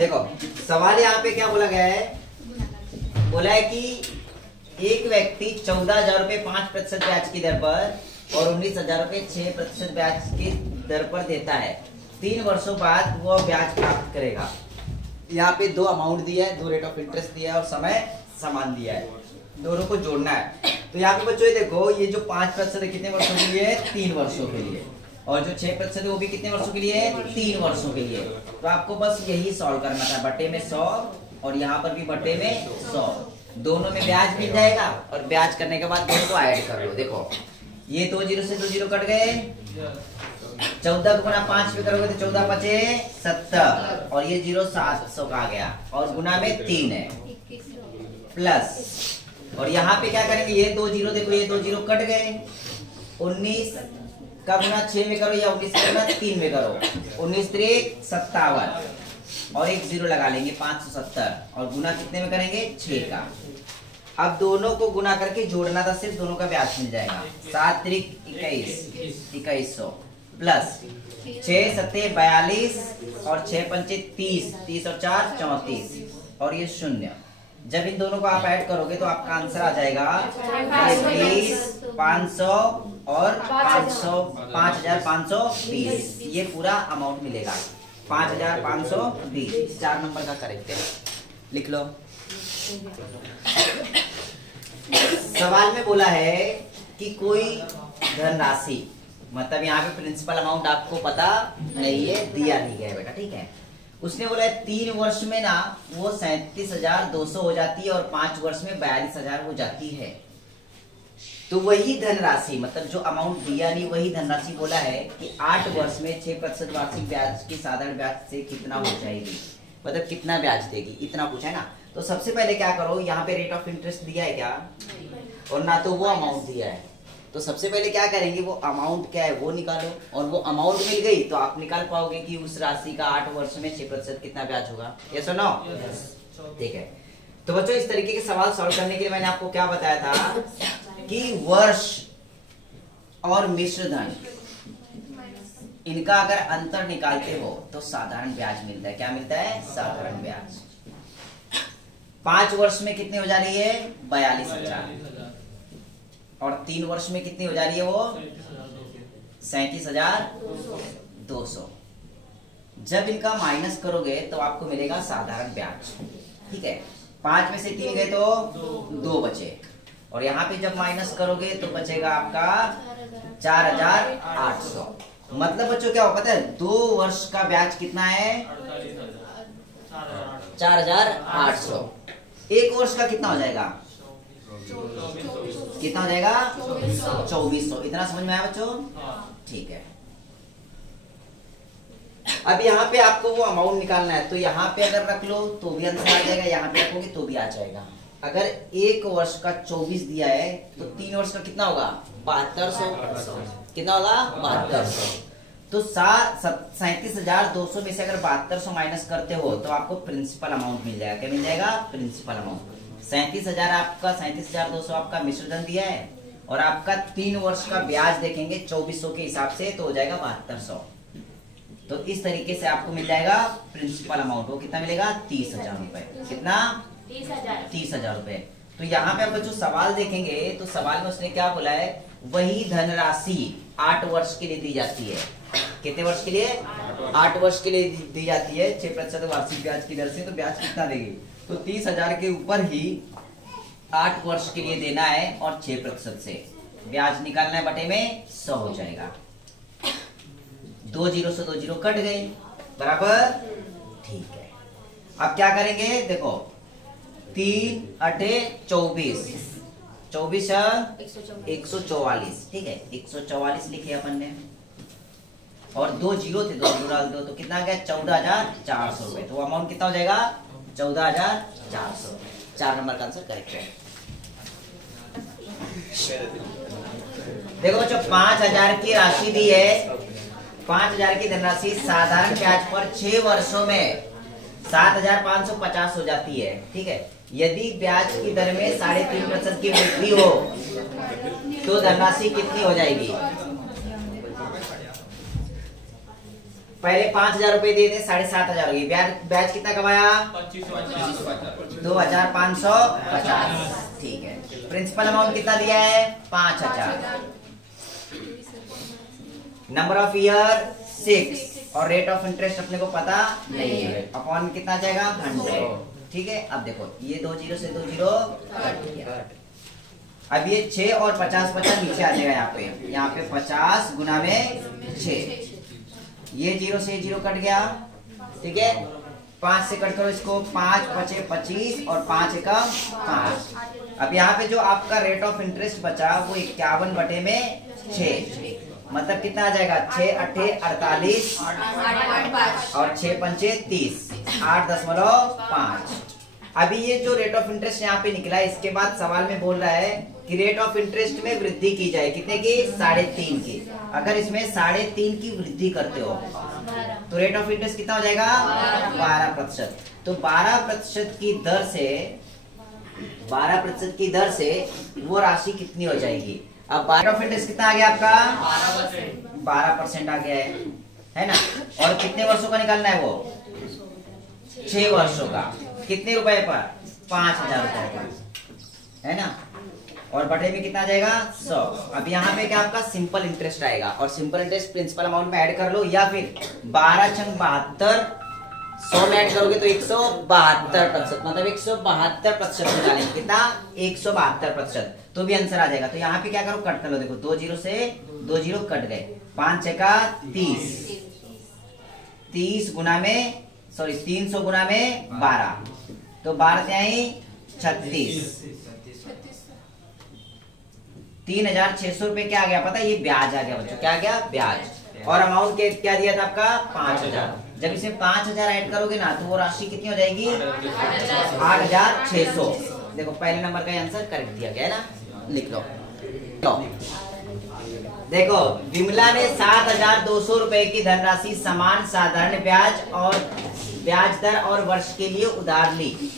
देखो सवाल यहाँ पे क्या बोला गया है, बोला है कि एक व्यक्ति 14,000 रुपए 5% ब्याज की दर पर और 19,000 रुपए 6% ब्याज की दर पर देता है। 3 वर्षों बाद वह ब्याज प्राप्त करेगा। यहाँ पे दो अमाउंट दिया है, दो रेट ऑफ इंटरेस्ट दिया है और समय समान दिया है, दोनों को जोड़ना है। तो यहाँ पे बच्चों ये देखो, ये जो 5% है कितने वर्षों के लिए? 3 वर्षों के लिए। और जो 6% है वो भी कितने वर्षों के लिए? 3 वर्षों के लिए। तो आपको बस यही सॉल्व करना था, बटे में 100 और यहाँ पर भी बटे में 100, दोनों में ब्याज मिल जाएगा। और ब्याज करने के बाद दोनों को ऐड कर लो। देखो ये 2 जीरो से 2 जीरो कट गए, 14 को गुना 5 पे करोगे तो 14 पचे 70 और ये 0 700 का आ गया और गुना में 3 है प्लस। और यहाँ पे क्या करेंगे, ये 2 जीरो देखो, ये 2 जीरो कट गए, 19 का गुना 6 में करो या 19 का गुना 3 में करो, 19 3 57 और एक 0 लगा लेंगे 570 और गुना कितने में करेंगे? 6 का। अब दोनों को गुना करके जोड़ना था, सिर्फ दोनों का ब्याज मिल जाएगा। 7 3 21 2100 प्लस 6 7 42 और 6 पंचे 30 30 और 4 34 और ये 0। जब इन दोनों को आप ऐड करोगे तो आपका आंसर आ जाएगा 20 500 और 500 5520। ये पूरा अमाउंट मिलेगा 5520। 4 नंबर का करेक्ट है, लिख लो। सवाल में बोला है कि कोई धनराशि, मतलब यहाँ पे प्रिंसिपल अमाउंट आपको पता नहीं है, दिया नहीं गया बेटा, ठीक है। उसने बोला है 3 वर्ष में ना वो 37,200 हो जाती है और 5 वर्ष में 42,000 हो जाती है। तो वही धनराशि, मतलब जो अमाउंट दिया नहीं वही धनराशि बोला है कि 8 वर्ष में 6% वार्षिक ब्याज की साधारण ब्याज से कितना हो जाएगी, मतलब कितना ब्याज देगी, इतना पूछा है ना। तो सबसे पहले क्या करो, यहाँ पे रेट ऑफ इंटरेस्ट दिया है क्या, और ना तो वो अमाउंट दिया है। तो सबसे पहले क्या करेंगे, वो अमाउंट क्या है वो निकालो, और वो अमाउंट मिल गई तो आप निकाल पाओगे कि उस राशि का 8 वर्ष में 6% कितना ब्याज होगा। यस और नो? ठीक है। तो बच्चों इस तरीके के सवाल सॉल्व करने के लिए मैंने आपको क्या बताया था कि वर्ष और मिश्र धन, इनका अगर अंतर निकालते हो तो साधारण ब्याज मिलता है। क्या मिलता है? साधारण ब्याज। 5 वर्ष में कितने हो जा रही है? 42,000 और 3 वर्ष में कितनी हो जा रही है वो? 37,200। जब इनका माइनस करोगे तो आपको मिलेगा साधारण ब्याज, ठीक है। 5 में से 3 गए तो 2 बचे, और यहाँ पे जब माइनस करोगे तो बचेगा आपका 4,800। मतलब बच्चों क्या हो पता है, 2 वर्ष का ब्याज कितना है? 4,800। 1 वर्ष का कितना हो जाएगा? कितना हो जाएगा? 2400। इतना समझ में आया बच्चों? ठीक है। अब यहाँ पे आपको वो अमाउंट निकालना है, तो यहाँ पे अगर रख लो तो भी आंसर आ जाएगा, यहाँ पे रखोगे तो भी आ जाएगा। अगर 1 वर्ष का 24 दिया है तो 3 वर्ष का कितना होगा? 7200। कितना होगा? 7200। तो 37,200 में से अगर 7200 माइनस करते हो तो आपको प्रिंसिपल अमाउंट मिल जाएगा। क्या मिल जाएगा? Principal amount. 37,000 आपका, 37,200 आपका मिश्र धन दिया है, और आपका 3 वर्ष का ब्याज देखेंगे 2400 के हिसाब से तो हो जाएगा 7200। तो इस तरीके से आपको मिल जाएगा प्रिंसिपल अमाउंट। वो कितना मिलेगा? 30,000 रुपए। कितना? 30,000 रुपए। तो यहाँ पे आप बच्चों सवाल देखेंगे तो सवाल में उसने क्या बोला है, वही धनराशि 8 वर्ष के लिए दी जाती है। कितने वर्ष के लिए? 8 वर्ष के लिए दी जाती है 6% वार्षिक ब्याज की दर से। तो ब्याज कितना देगी? तो 30,000 के ऊपर ही 8 वर्ष के लिए देना है और 6% से ब्याज निकालना है, बटे में 100 हो जाएगा। 2 जीरो से 2 जीरो कट गए, बराबर, ठीक है। अब क्या करेंगे, देखो 3 8 24, 24 144, ठीक है। 144 लिखे अपन ने, और 2 जीरो थे, 2 जीरो डाल दो तो कितना आ गया? 14,400 रुपए। तो अमाउंट कितना हो जाएगा? 14,400। 4 नंबर का आंसर करेक्ट है। देखो बच्चों 5,000 की राशि दी है, 5,000 की धनराशि साधारण ब्याज पर 6 वर्षों में 7,550 हो जाती है, ठीक है। यदि ब्याज की दर में 3.5% की वृद्धि हो तो धनराशि कितनी हो जाएगी? पहले 5,000 रुपए दिए थे, 7,500 हो गई। ब्याज ब्याज कितना कमाया? 2,550। ठीक है। प्रिंसिपल अमाउंट कितना दिया है? 5,000। नंबर ऑफ ईयर 6 और रेट ऑफ इंटरेस्ट अपने को पता नहीं है। अपॉन कितना जाएगा? 100। ठीक है। अब देखो ये 2 जीरो से 2 जीरो कट गया। अब ये 6 और 50 नीचे आ जाएगा। यहाँ पे 50 गुना में 6, ये 0 से 0 कट गया। ठीक है। 5 से कट करो इसको, 5 बचे 25 और 5 एकम 5। अब यहाँ पे जो आपका रेट ऑफ इंटरेस्ट बचा वो 51 बटे में 6, मतलब कितना आ जाएगा? 6 अट्ठे 48 और 6 पंचे 30, 8.5। अभी ये जो रेट ऑफ इंटरेस्ट यहाँ पे निकला है, इसके बाद सवाल में बोल रहा है कि रेट ऑफ इंटरेस्ट में वृद्धि की जाए। कितने की? 3.5 की। अगर इसमें 3.5 की वृद्धि करते हो तो रेट ऑफ इंटरेस्ट कितना हो जाएगा? 12%। तो 12% की दर से 12% की दर से वो राशि कितनी हो जाएगी? अब रेट ऑफ इंटरेस्ट कितना आ गया आपका? 12% आ गया है ना। और कितने वर्षों का निकालना है वो? 6 वर्षों का। कितने रुपए पर? 5,000 रुपए पर, है ना। और बटे में कितना आ जाएगा? 100। अब यहाँ पे क्या आपका सिंपल इंटरेस्ट आएगा, और सिंपल इंटरेस्ट प्रिंसिपल अमाउंट में ऐड कर लो, या फिर 12 छंग 72 100 में ऐड करोगे तो 172%, मतलब 172% निकालेंगे। कितना? 172%, तो भी आंसर आ जाएगा। तो यहाँ पे क्या करो? कट कर लो। देखो 2 जीरो से 2 जीरो कट गए। 5 छक्का 30 गुना में 300 गुना में 12, तो 12 त्याई 36, 3,600 रुपए क्या आ गया पता है? ये ब्याज आ गया बच्चों। क्या आ गया? ब्याज। और अमाउंट के क्या दिया था आपका? 5,000। जब इसे 5,000 ऐड करोगे ना तो वो राशि कितनी हो जाएगी? 8,600। देखो पहले नंबर का आंसर करेक्ट दिया गया है ना, लिख लो। देखो विमला ने 7,200 रुपए की धनराशि समान साधारण ब्याज दर और वर्ष के लिए उधार ली।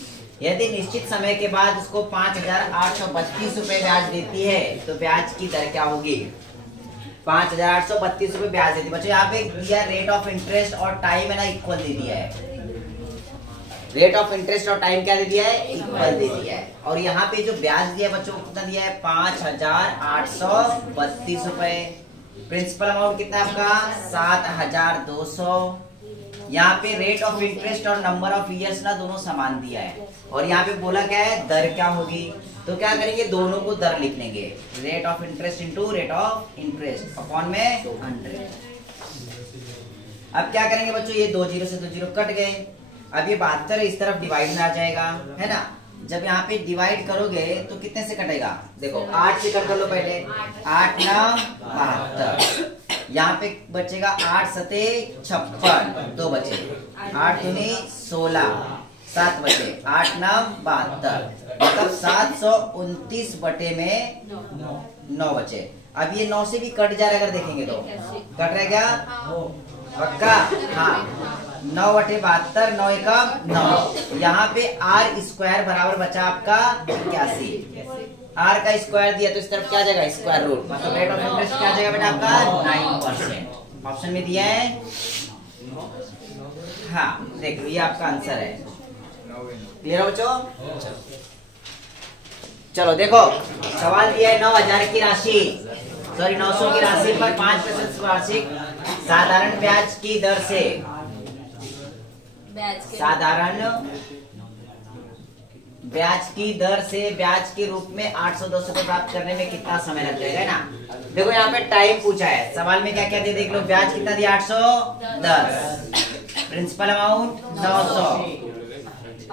यदि निश्चित समय के बाद उसको 5,832 रुपए ब्याज देती है तो ब्याज की दर क्या होगी? 5,832 रुपए ब्याज देती है। बच्चों यहाँ पे दिया रेट ऑफ इंटरेस्ट और टाइम है ना, इक्वल दे दिया है। रेट ऑफ इंटरेस्ट और टाइम क्या दे दिया है? इक्वल दे दिया है। और यहाँ पे जो ब्याज दिया है बच्चों कितना दिया है? 5,832 रुपए। प्रिंसिपल अमाउंट कितना है आपका? 7,200। यहाँ पे रेट ऑफ इंटरेस्ट और नंबर ऑफ ईयर्स ना दोनों समान दिया है, और यहाँ पे बोला क्या है? दर क्या होगी? तो क्या करेंगे? दोनों को दर लिख लेंगे। Rate of interest into rate of interest upon में 100। अब क्या करेंगे बच्चों? ये 2 जीरो से 2 जीरो कट गए। अब ये 72 इस तरफ डिवाइड में आ जाएगा, है ना। जब यहाँ पे डिवाइड करोगे तो कितने से कटेगा? देखो 8 से कट कर लो पहले। 8 9 72। यहाँ पे बचेगा 8 सते 56, 2 बचे। 8 दूनी 16, 7 बचे। 8 9 72, मतलब 729 बटे में 9 बचे। अब ये 9 से भी कट जा रहा है, अगर देखेंगे तो कट रहा है क्या? पक्का? हाँ। 9 बटे 72, 9 एकम 9। यहाँ पे आर स्क्वायर बराबर बचा आपका 81। आर का स्क्वायर दिया तो इस तरफ क्या आ जाएगा? स्क्वायर रूट, मतलब रेट ऑफ इंटरेस्ट क्या आ जाएगा बेटा आपका? 9%। ऑप्शन में दिया है। हाँ देखो ये आपका आंसर है। क्लियर है बच्चों? चलो देखो सवाल दिया है 9,000 की राशि, 900 की राशि पर 5% वार्षिक साधारण ब्याज की दर से ब्याज के रूप में 810 रुपए प्राप्त करने में कितना समय लग जाएगा ना। देखो यहाँ पे टाइम पूछा है, सवाल में क्या क्या दे देख लो। ब्याज कितना दिया? 810, principal amount 900,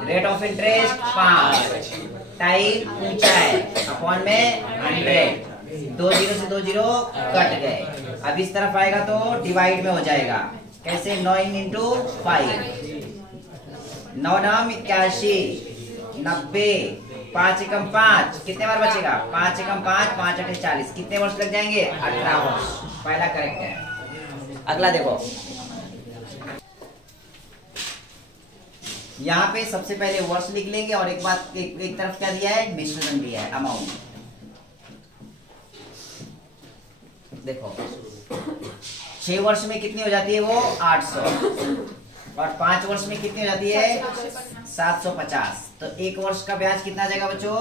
rate of interest 5, time पूछा है अपॉन में 100। 2 जीरो से 2 जीरो कट गए। अब इस तरफ आएगा तो डिवाइड में हो जाएगा। कैसे? 9 इंटू 5, 9 9 81, 90, 5 एकम 5, कितने बार बचेगा? 5 एकम 5, 5 8 40, कितने वर्ष लग जाएंगे? 18 वर्ष। पहला करेक्ट है। अगला देखो, यहाँ पे सबसे पहले वर्ष लिख लेंगे और एक बात एक तरफ क्या दिया है? मिश्रण दिया है, अमाउंट। देखो 6 वर्ष में कितनी हो जाती है वो 800, और 5 वर्ष में कितनी हो जाती है 750। तो 1 वर्ष का ब्याज कितना जाएगा बच्चों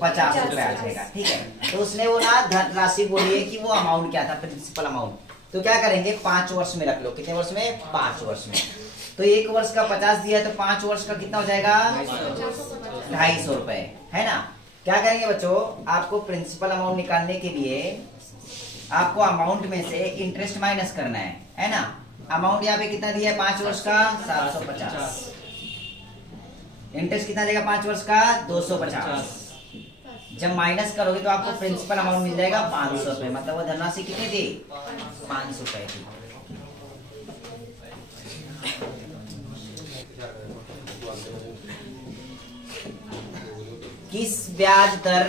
50 रुपए आ जाएगा। ठीक है, तो उसने वो ना धनराशि बोली है कि वो अमाउंट क्या था, प्रिंसिपल अमाउंट। तो क्या करेंगे 5 वर्ष में रख लो। कितने वर्ष में 5 वर्ष में। तो 1 वर्ष का 50 दिया है तो 5 वर्ष का कितना हो जाएगा 250 रुपए, है ना। क्या करेंगे बच्चों, आपको प्रिंसिपल अमाउंट निकालने के लिए आपको अमाउंट में से इंटरेस्ट माइनस करना है ना। अमाउंट यहाँ पे कितना दिया है 5 वर्ष का 750, इंटरेस्ट कितना देगा 5 वर्ष का 250। जब माइनस करोगे तो आपको प्रिंसिपल अमाउंट मिल जाएगा 500 रुपए, मतलब वो धनराशि कितनी थी 500 रुपए थी। किस ब्याज दर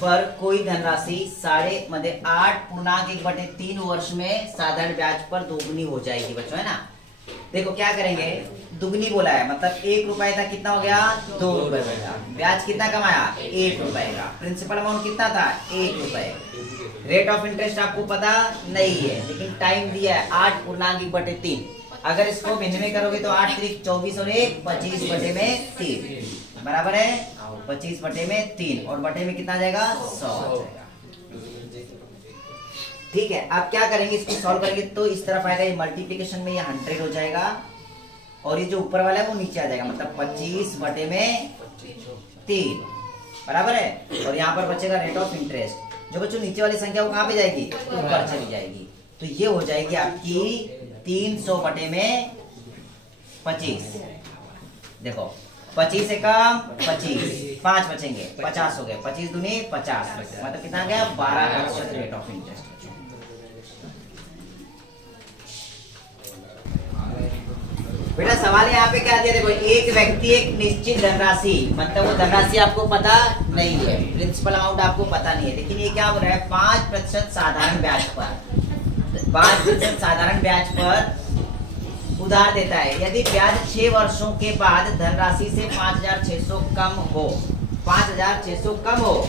पर कोई धनराशि 8.1/3 वर्ष में साधारण ब्याज पर दोगुनी हो जाएगी बच्चों, है ना। देखो क्या करेंगे, दुगनी बोला है मतलब 1 रुपए था, कितना हो गया 2 रुपए हो गया। ब्याज कितना कमाया 1 रुपए का। प्रिंसिपल अमाउंट कितना था 1 रुपए। रेट ऑफ इंटरेस्ट आपको पता नहीं है, लेकिन टाइम दिया है 8.1/3। अगर इसको भिन्न में करोगे तो 8 3 24 और 1 25/3 बराबर है 25/3, और बटे में कितना जाएगा 100 जाएगा। ठीक है, अब क्या करेंगे, इसको सॉल्व करेंगे तो इस तरफ आएगा, ये मल्टीप्लिकेशन में ये 100 हो जाएगा, और ये जो ऊपर वाला है वो नीचे आ जाएगा, मतलब 25/3 बराबर है। और यहाँ पर बचेगा रेट ऑफ इंटरेस्ट। जो बच्चों नीचे वाली संख्या वो कहाँ पे जाएगी, ऊपर चली जाएगी। तो ये हो जाएगी आपकी 300/25। देखो 25 से कम 25, 5 बचेंगे 50 हो गए, 25 दूनी 50, मतलब कितना गया 12% रेट ऑफ इंटरेस्ट। बेटा सवाल यहाँ पे क्या दिया, देखो एक व्यक्ति एक निश्चित धनराशि, मतलब वो धनराशि आपको पता नहीं है, प्रिंसिपल अमाउंट आपको पता नहीं है, लेकिन ये क्या बोल रहा है 5% साधारण ब्याज पर, 5% साधारण ब्याज पर उधार देता है। यदि ब्याज 6 वर्षों के बाद धनराशि से 5,600 कम हो, 5,600 कम हो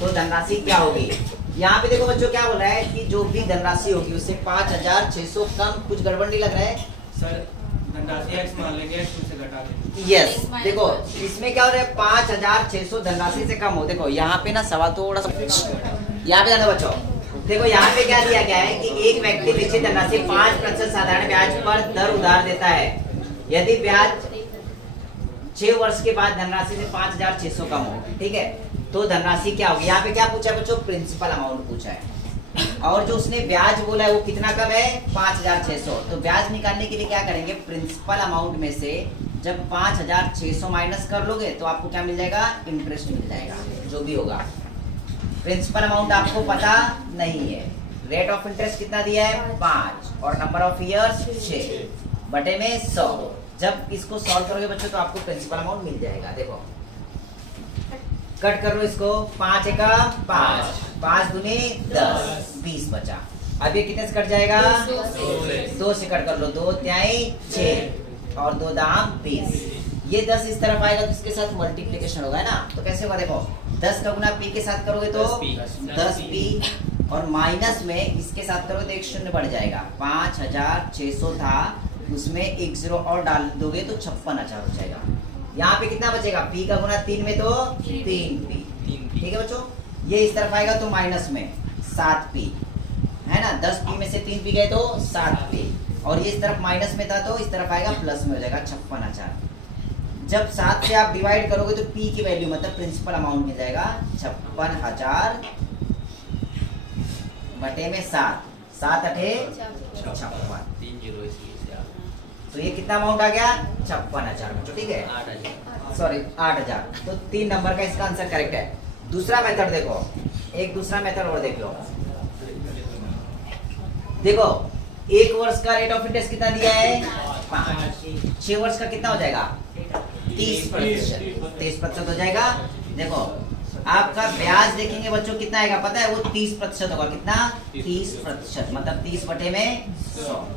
तो धनराशि क्या होगी। यहाँ पे देखो बच्चों क्या बोल रहा है कि जो भी धनराशि होगी उससे 5,600 कम, कुछ गड़बड़ नहीं लग रहा है सर, धनराशि x मान लेंगे, x से घटा देंगे। यस, देखो इसमें क्या हो रहा है 5,600 धनराशि से कम हो। देखो यहाँ पे ना सवाल थोड़ा सा यहाँ पे जाना बच्चों, देखो यहाँ पे क्या दिया गया है कि एक व्यक्ति निश्चित धनराशि 5% साधारण ब्याज पर दर उधार देता है। यदि ब्याज 6 वर्ष के बाद धनराशि से 5,600 कम हो, ठीक है, तो धनराशि क्या होगी। यहाँ पे क्या पूछा है बच्चों, प्रिंसिपल अमाउंट पूछा है, और जो उसने ब्याज बोला है वो कितना कम है 5,600। तो ब्याज निकालने के लिए क्या करेंगे, प्रिंसिपल अमाउंट में से जब 5,600 माइनस कर लोगे तो आपको क्या मिल जाएगा, इंटरेस्ट मिल जाएगा, जो भी होगा। प्रिंसिपल अमाउंट आपको पता नहीं है, रेट ऑफ इंटरेस्ट कितना दिया है 5, और नंबर ऑफ इयर्स 6 बटे में 100। जब इसको सॉल्व करोगे बच्चों तो आपको प्रिंसिपल अमाउंट मिल जाएगा। देखो कट कर लो इसको, 5 एका 5, 5 दूनी 10, 20 बचा। अब ये कितने से कट जाएगा 2 से कट कर लो, 2 तिहाई 6 और 2 दाम 20। ये 10 इस तरफ आएगा तो इसके साथ मल्टीप्लिकेशन होगा, है ना। तो कैसे होगा, देखो 10 का गुना p के साथ करोगे तो 10p, और माइनस में इसके साथ करोगे तो एक शून्य बढ़ जाएगा। 5,600 था, उसमें एक 0 और डाल दोगे तो 56,000 हो जाएगा। यहाँ पे कितना बचेगा, p का गुना 3 में तो 3p, ठीक है बच्चों। ये इस तरफ आएगा तो माइनस में 7p, है ना, 10p में से 3p गए तो 7p, और ये इस तरफ माइनस में था तो इस तरफ आएगा प्लस में हो जाएगा 56,000। जब 7 से आप डिवाइड करोगे तो p की वैल्यू मतलब प्रिंसिपल अमाउंट मिल जाएगा 56,000 बटे में 7, 7 अठे 56, तो ये कितना अमाउंट आ गया 56,000 बच्चों, ठीक है, सॉरी 8,000। तो 3 नंबर का इसका आंसर करेक्ट है। दूसरा मेथड देखो, एक दूसरा मेथड और देख लो। देखो 1 वर्ष का रेट ऑफ इंटरेस्ट कितना दिया है 5, 6 वर्ष का कितना हो जाएगा 30% हो जाएगा। देखो आपका ब्याज देखेंगे बच्चों कितना आएगा पता है, वो 30% होगा। कितना 30%, मतलब 30 बटे में 100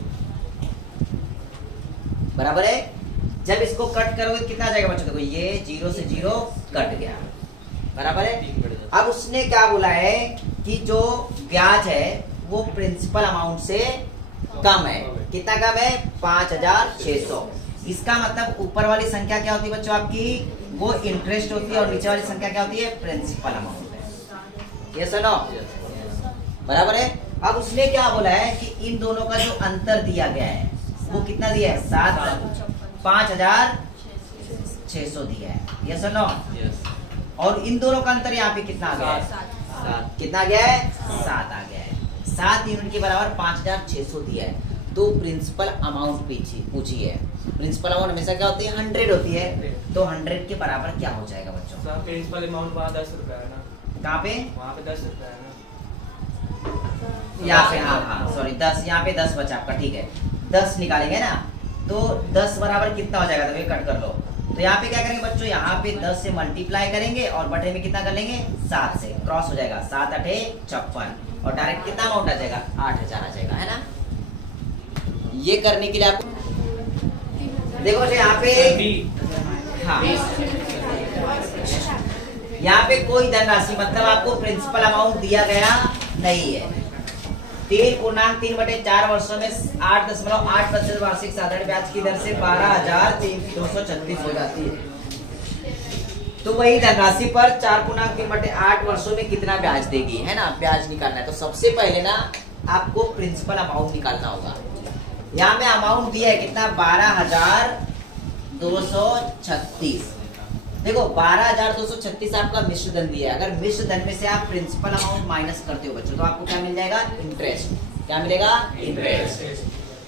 बराबर है। जब इसको कट करोगे कितना आ जाएगा बच्चों, देखो ये 0 से 0 कट गया, बराबर है। अब उसने क्या बोला है कि जो ब्याज है वो प्रिंसिपल अमाउंट से कम है। कितना कम है? 5600। इसका मतलब ऊपर वाली संख्या क्या होती है बच्चों आपकी? वो इंटरेस्ट होती है और नीचे वाली संख्या क्या होती है? प्रिंसिपल अमाउंट है। ये सुनो, बराबर है। अब उसने क्या बोला है कि इन दोनों का जो अंतर दिया गया है वो कितना दिया है? 5600 दिया है। ये सुनो, और इन दोनों का अंतर यहाँ पे कितना आ गया है? 7। कितना आ गया है? 7 आ गया है। 7 यूनिट के बराबर 5600 दिया है। तो प्रिंसिपल अमाउंट पूछी है। प्रिंसिपल अमाउंट हमेशा क्या होती है? 100 होती है। तो 100 के बराबर क्या हो जाएगा बच्चों? प्रिंसिपल अमाउंट वहाँ 10 रुपए है ना? कहाँ पे? वहाँ पे 10 रुपए है ना? यहाँ पे, हाँ सॉरी 10, यहाँ पे 10 बचा आपका, ठीक है। 10 निकालेंगे ना, तो 10 बराबर कितना हो जाएगा? तो ये कट कर लो। तो यहाँ पे क्या करेंगे बच्चों? यहाँ पे 10 से मल्टीप्लाई करेंगे और बटे में कितना कर लेंगे? 7 से क्रॉस हो जाएगा। 7 8 56 और डायरेक्ट कितना अमाउंट आ जाएगा? 8000 आ जाएगा, है ना। ये करने के लिए आपको देखो यहाँ पे, हाँ यहाँ पे कोई धनराशि मतलब आपको प्रिंसिपल अमाउंट दिया गया नहीं है। 3/3 वर्षों में 8.8% वार्षिक साधारण ब्याज की दर से 12,236 हो जाती है। तो वही धनराशि पर 4/3 वर्षों में कितना ब्याज देगी, है ना। ब्याज निकालना है तो सबसे पहले ना आपको प्रिंसिपल अमाउंट निकालना होगा। यहाँ में अमाउंट दिया है कितना? 12,236। देखो 12,236 आपका मिश्र धन दिया है। अगर मिश्र धन में से आप प्रिंसिपल अमाउंट माइनस करते हो बच्चों तो आपको क्या मिल जाएगा? इंटरेस्ट। क्या मिलेगा? इंटरेस्ट।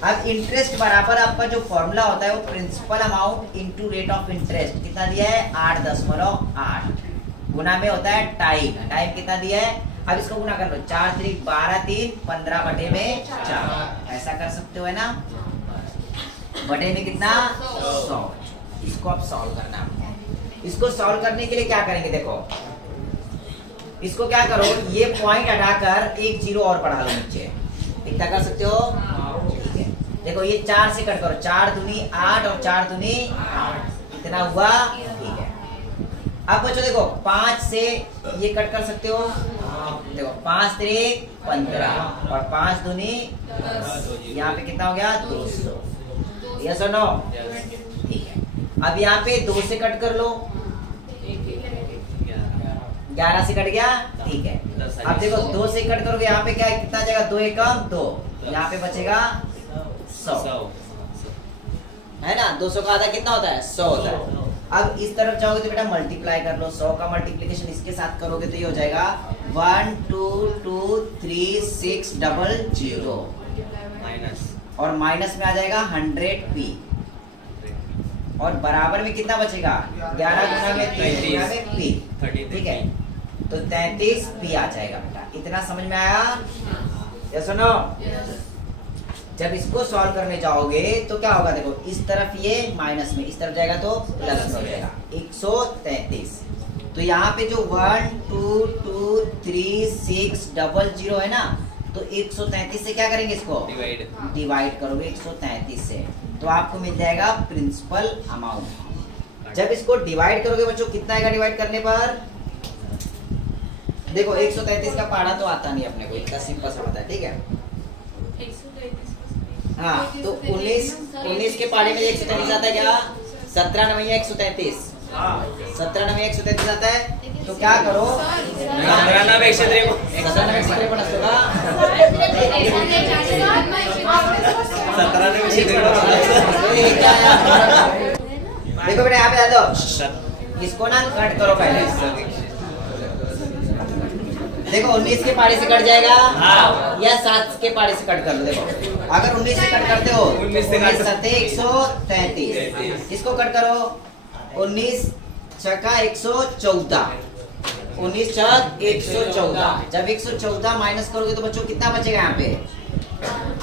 अब इंटरेस्ट बराबर आपका जो फॉर्मूला होता है वो principal amount into rate of interest कितना दिया है? 8.8 गुना में होता है टाइम। टाइम कितना दिया है? अब इसको गुना कर लो। 4 3 12 3 15 बटे में 4 ऐसा कर सकते हो, है ना। बटे में कितना? 100। इसको अब सॉल्व करना है। इसको सॉल्व करने के लिए क्या करेंगे? देखो इसको क्या करो, ये पॉइंट हटाकर एक 0 और बढ़ा लो नीचे। इतना कर सकते हो? ठीक है। देखो ये 4 से कट करो। 4 दूनी 8 और 4 दूनी 8 इतना हुआ, ठीक है। अब बच्चों देखो 5 से ये कट कर सकते हो। देखो 5 3 15 और 5 दूनी 10। यहाँ पे कितना हो गया? 200। यस और नो? ठीक है। अब यहाँ पे 2 से कट कर लो। 11 से कट गया, ठीक है। अब देखो 2 से कट करोगे यहाँ पे क्या है? कितना जाएगा? 2 एकम 2। यहाँ पे बचेगा 100, है ना। 200 का आधा कितना होता है? 100 होता है। अब इस तरफ जाओगे तो बेटा मल्टीप्लाई कर लो। 100 का मल्टीप्लिकेशन इसके साथ करोगे तो ये हो जाएगा 1 2 2 3 6 0 माइनस, और माइनस में आ जाएगा 100p और बराबर में कितना बचेगा? 11 गुना में 3 गुना में p, ठीक है। तो 33p आ जाएगा बेटा। इतना समझ में आया? यस और नो? जब इसको सॉल्व करने जाओगे तो क्या होगा? देखो इस तरफ ये माइनस में, इस तरफ जाएगा तो प्लस में हो जाएगा 133। तो यहाँ पे जो 1 2 2 3 6 0 है ना, तो 133 से क्या करेंगे? इसको डिवाइड करोगे 133 से, तो आपको मिल जाएगा प्रिंसिपल अमाउंट। जब इसको डिवाइड करोगे बच्चों कितना आएगा डिवाइड करने पर? देखो 133 का पहाड़ा तो आता नहीं अपने को, इतना सिंपल सा होता है, ठीक है। हाँ तो 19 के पारे में 133 आता है क्या? 17 9 133, 17 9 133 आता है। तो क्या करो? 17 देखो बेटा यहाँ पे दो, इसको ना कट करो पहले। देखो 19 के पारे से कट जाएगा या 7 के पारे से कट कर लो। देखो अगर 19 से कट करते हो 19 7 133, इसको कट करो 19 छक्का 114, 19 छक 114। जब 114 माइनस करोगे तो बच्चों कितना बचेगा? यहाँ पे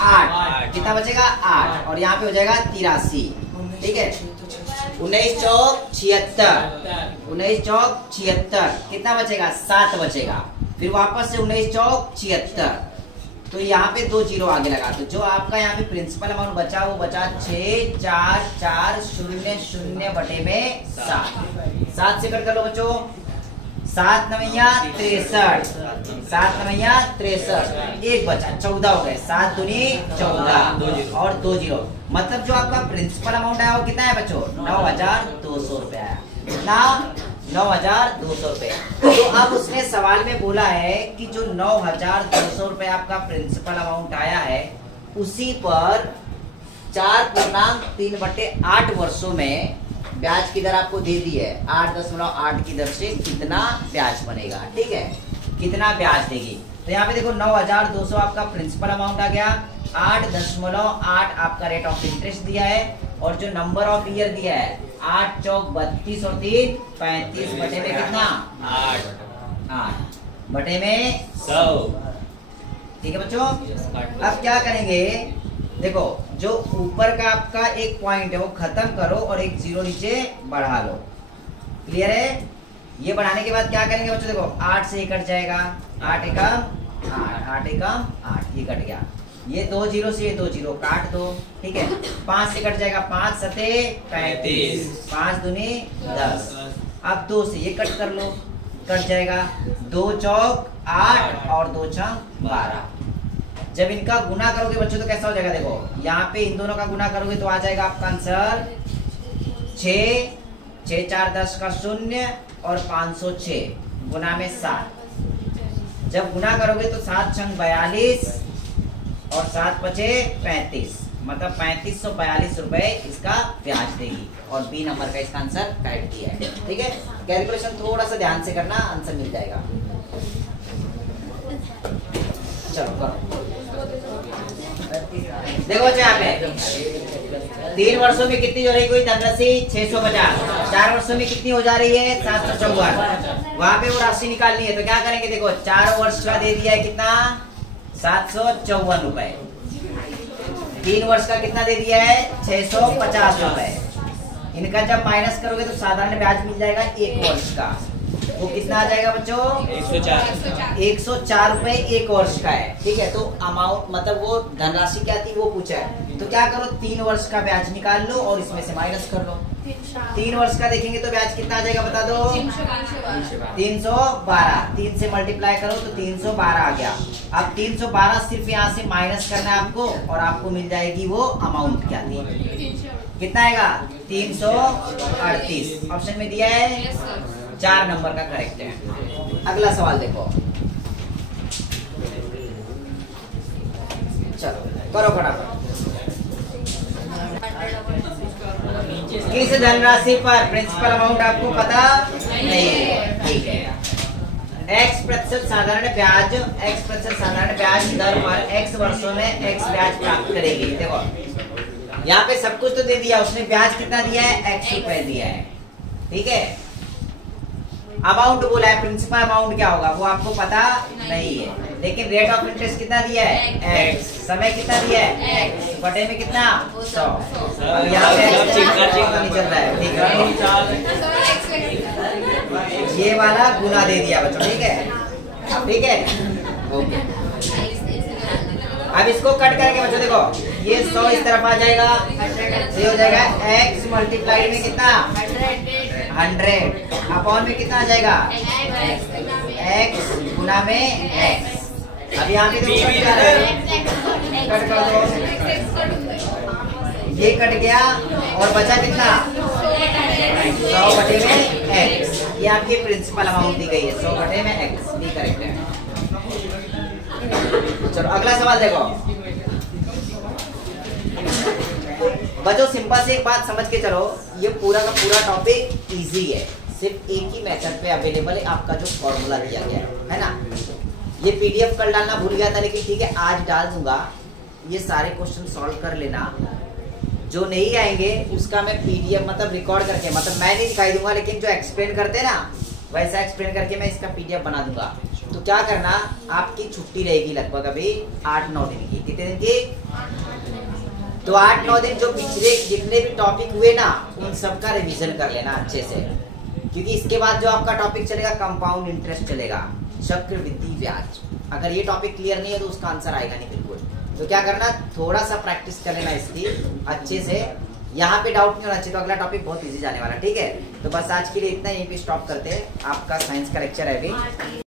8। कितना बचेगा? 8 और यहाँ पे हो जाएगा 83, ठीक है। 19 चौक 76, 19 चौक 76 कितना बचेगा? 7 बचेगा। फिर वापस से 19 चौक 76, तो यहाँ पे 2 0 आगे लगा। तो जो आपका यहाँ पे प्रिंसिपल अमाउंट बचा वो बचा 6 4 4 0 0 बटे में 7। 7 से कट कर लो बच्चों, 7 9 63, 7 9 63, एक बचा 14 हो गए, 7 दूनी 14 और 2 जीरो, मतलब जो आपका प्रिंसिपल अमाउंट आया वो कितना है बच्चों? 9,200 रुपए आया। कितना? 9,200 रुपए। तो अब उसने सवाल में बोला है कि जो 9,200 रुपए आपका प्रिंसिपल अमाउंट आया है उसी पर 4.3/8 वर्षों में ब्याज की दर आपको दे दी है 8.8 की दर से कितना ब्याज बनेगा। ठीक है, कितना ब्याज देगी? तो यहाँ पे देखो 9,200 आपका प्रिंसिपल अमाउंट आ गया, 8.8 आपका रेट ऑफ इंटरेस्ट दिया है और जो नंबर ऑफ ईयर दिया है 8 चौक 32 और 3 35 बटे में कितना? 8 बटे में 100। ठीक है बच्चों, अब क्या करेंगे? देखो जो ऊपर का आपका एक पॉइंट है वो खत्म करो और एक जीरो नीचे बढ़ा लो। क्लियर है? ये बढ़ाने के बाद क्या करेंगे बच्चों? देखो 8 से ये कट जाएगा, 8 एकम 8, 8 एकम 8, ये कट गया। ये 2 जीरो से ये 2 जीरो काट दो। ठीक है, 5 से कट जाएगा, 5 सते 35, 5 दूनी 10। अब 2 से ये कट कर लो, कट जाएगा, 2 चौक 8 और 2 छंग 12। जब इनका गुना करोगे बच्चों तो कैसा हो जाएगा? देखो यहाँ पे इन दोनों का गुना करोगे तो आ जाएगा आपका आंसर 6, 6 4 10 का 0 और 506 गुना में 7। जब गुना करोगे तो 7 छंग 42 और 7 पचे 35, मतलब 3542 रुपए इसका ब्याज देगी और बी नंबर का इसका आंसर करेक्ट किया है। ठीक है, कैलकुलेशन थोड़ा सा ध्यान से करना, आंसर मिल जाएगा। चलो करो। देखो बच्चों यहाँ पे 3 वर्षों में कितनी हो रही कोई धनराशि? 650। 4 वर्षों में कितनी हो जा रही है? 754। वहां पे वो राशि निकालनी है तो क्या करेंगे? देखो 4 वर्ष का दे दिया है कितना? 754 रुपए। 3 वर्ष का कितना दे दिया है? 650 रुपए। इनका जब माइनस करोगे तो साधारण ब्याज मिल जाएगा 1 वर्ष का, वो कितना आ जाएगा बच्चों? 104 रुपए 1 वर्ष का है। ठीक है, तो अमाउंट मतलब वो धनराशि क्या थी वो पूछा है, तो क्या करो 3 वर्ष का ब्याज निकाल लो और इसमें से माइनस कर लो। 3 वर्ष का देखेंगे तो ब्याज कितना आ जाएगा बता दो? 312। 3 से मल्टीप्लाई करो तो 312 आ गया। अब 312 सिर्फ यहाँ से माइनस करना है आपको और आपको मिल जाएगी वो अमाउंट क्या थी, कितना आएगा? 338 ऑप्शन में दिया है, 4 नंबर का करेक्ट है। अगला सवाल देखो, चलो करो फटाफट। किस धनराशि पर प्रिंसिपल अमाउंट आपको पता नहीं है? ठीक है, x% साधारण ब्याज, x% साधारण ब्याज दर पर x वर्षों में x ब्याज प्राप्त करेगी। देखो यहाँ पे सब कुछ तो दे दिया उसने, ब्याज कितना दिया है? x रुपए दिया है। ठीक है, अमाउंट बोला है, प्रिंसिपल अमाउंट क्या होगा वो आपको पता नहीं है, लेकिन रेट ऑफ इंटरेस्ट कितना दिया है? x। समय कितना दिया है? x बटे में कितना? 100। अब यहाँ पे नहीं चल रहा है। ठीक है, ये वाला गुना दे दिया बच्चों। ठीक है, ठीक है, ओके। अब इसको कट करके बच्चों देखो ये 100 इस तरफ आ जाएगा, ये हो जाएगा x मल्टीप्लाइड में कितना? 100 अपॉन में कितना आ जाएगा? x गुना में x। अब यहाँ पे कट कर दो, ये कट गया और बचा कितना? 100 बटे में x। ये आपकी प्रिंसिपल अमाउंट दी गई है 100 बटे में x, भी करेक्ट है। चलो अगला सवाल देखो बच्चों, सिंपल से एक बात समझ के चलो, ये पूरा का पूरा टॉपिक इजी है, सिर्फ एक ही मेथड पे अवेलेबल है, आपका जो फॉर्मूला दिया गया है ना। ये पीडीएफ कल डालना भूल गया था, लेकिन ठीक है आज डाल दूंगा। ये सारे क्वेश्चन सॉल्व कर लेना, जो नहीं आएंगे उसका मैं पीडीएफ मतलब रिकॉर्ड करके, मतलब मैं नहीं दिखाई दूंगा, लेकिन जो एक्सप्लेन करते हैं ना वैसा एक्सप्लेन करके मैं इसका पीडीएफ बना दूंगा। तो क्या करना, आपकी छुट्टी रहेगी लगभग अभी 8-9 दिन की। कितने दिन की? तो 8-9 दिन जो पिछले जितने भी टॉपिक हुए ना उन सब का रिवीजन कर लेना अच्छे से, क्योंकि इसके बाद जो आपका टॉपिक चलेगा कंपाउंड इंटरेस्ट चलेगा, चक्रवृद्धि ब्याज। अगर ये टॉपिक क्लियर नहीं है तो उसका आंसर आएगा नहीं बिल्कुल। तो क्या करना, थोड़ा सा प्रैक्टिस कर लेना इसकी अच्छे से, यहाँ पे डाउट नहीं होना चाहिए, तो अगला टॉपिक बहुत इजी जाने वाला, ठीक है। तो बस आज के लिए इतना, यहीं पे स्टॉप करते हैं। आपका साइंस का लेक्चर है अभी।